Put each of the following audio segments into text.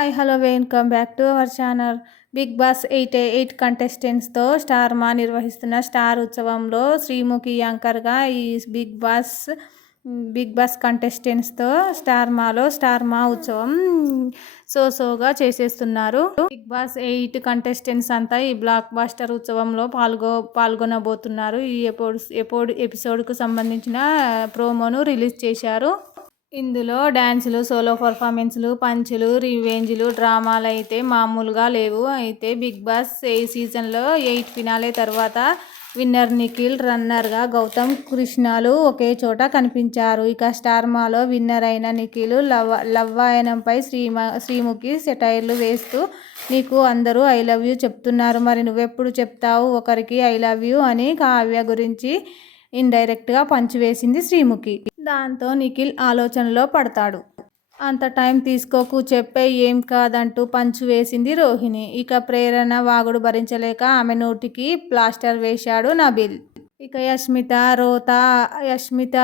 Hi hello welcome back to our channel. Bigg Boss 8 కంటెస్టెంట్స్తో Star Maa నిర్వహిస్తున్న star ఉత్సవంలో శ్రీముఖి యాంకర్గా ఈ బిగ్ బాస్ కంటెస్టెంట్స్తో స్టార్ మా ఉత్సవం సోగా చేసేస్తున్నారు. బిగ్ బాస్ 8 కంటెస్టెంట్స్ అంతా ఈ బ్లాక్ బాస్టర్ ఉత్సవంలో పాల్గొనబోతున్నారు. ఈ ఎపిసోడ్కు సంబంధించిన ప్రోమోను రిలీజ్ చేశారు. ఇందులో డ్యాన్సులు, సోలో పర్ఫార్మెన్స్లు, పంచులు, రివెంజ్లు, డ్రామాలు అయితే మామూలుగా లేవు. అయితే బిగ్ బాస్ సీజన్లో 8 ఫినాలే తర్వాత విన్నర్ నిఖిల్, రన్నర్గా గౌతమ్, కృష్ణలు ఒకే చోట కనిపించారు. ఇక స్టార్ మాలో విన్నర్ అయిన నిఖిల్ లవ్వాయనంపై శ్రీముఖి సెటైర్లు వేస్తూ నీకు అందరూ ఐ లవ్ యూ చెప్తున్నారు, మరి నువ్వెప్పుడు చెప్తావు ఒకరికి ఐ లవ్ యూ అని కావ్య గురించి ఇండైరెక్ట్గా పంచ్ వేసింది శ్రీముఖి. దాంతో నిఖిల్ ఆలోచనలో పడతాడు. అంత టైం తీసుకోకు, చెప్పే ఏం కాదంటూ పంచు వేసింది రోహిణి. ఇక ప్రేరణ వాగుడు భరించలేక ఆమె నోటికి ప్లాస్టర్ వేశాడు నబీల్. ఇక యష్మిత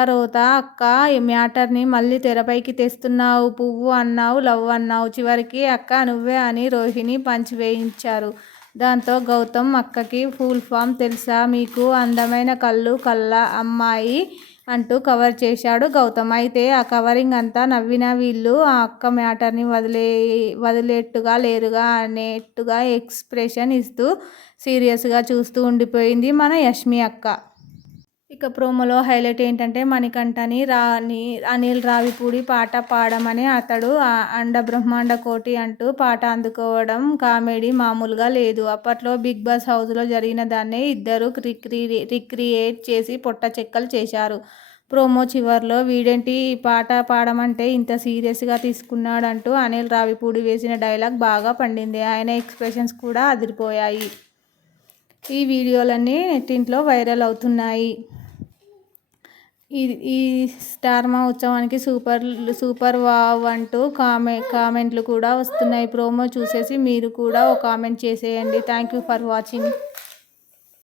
రోత అక్క మ్యాటర్ని మళ్ళీ తెరపైకి తెస్తున్నావు, పువ్వు అన్నావు, లవ్ అన్నావు, చివరికి అక్క నువ్వే అని రోహిణి పంచ్ వేయించారు. దాంతో గౌతమ్ అక్కకి ఫుల్ ఫామ్ తెలుసా మీకు, అందమైన కళ్ళ అమ్మాయి అంటూ కవర్ చేశాడు గౌతమ్. అయితే ఆ కవరింగ్ అంతా నవ్విన వీళ్ళు ఆ అక్క మ్యాటర్ని వదిలేట్టుగా లేరుగా అనేట్టుగా ఎక్స్ప్రెషన్ ఇస్తూ సీరియస్గా చూస్తూ ఉండిపోయింది మన యష్మి అక్క. ఇక ప్రోమోలో హైలైట్ ఏంటంటే మణికంఠని అనిల్ రావిపూడి పాట పాడమని అతడు అండ బ్రహ్మాండ కోటి అంటూ పాట అందుకోవడం కామెడీ మామూలుగా లేదు. అప్పట్లో బిగ్ బాస్ హౌస్లో జరిగిన దాన్నే ఇద్దరు రిక్రియేట్ చేసి పొట్ట చెక్కలు చేశారు. ప్రోమో చివర్లో వీడేంటి పాట పాడమంటే ఇంత సీరియస్గా తీసుకున్నాడంటూ అనిల్ రావిపూడి వేసిన డైలాగ్ బాగా పండింది. ఆయన ఎక్స్ప్రెషన్స్ కూడా అదిరిపోయాయి. ఈ వీడియోలన్నీ నెట్టింట్లో వైరల్ అవుతున్నాయి. ఈ స్టార్ మా ఉత్సవానికి సూపర్ వావ్ అంటూ కామెంట్లు కూడా వస్తున్నాయి. ప్రోమో చూసేసి మీరు కూడా ఓ కామెంట్ చేసేయండి. Thank you for watching.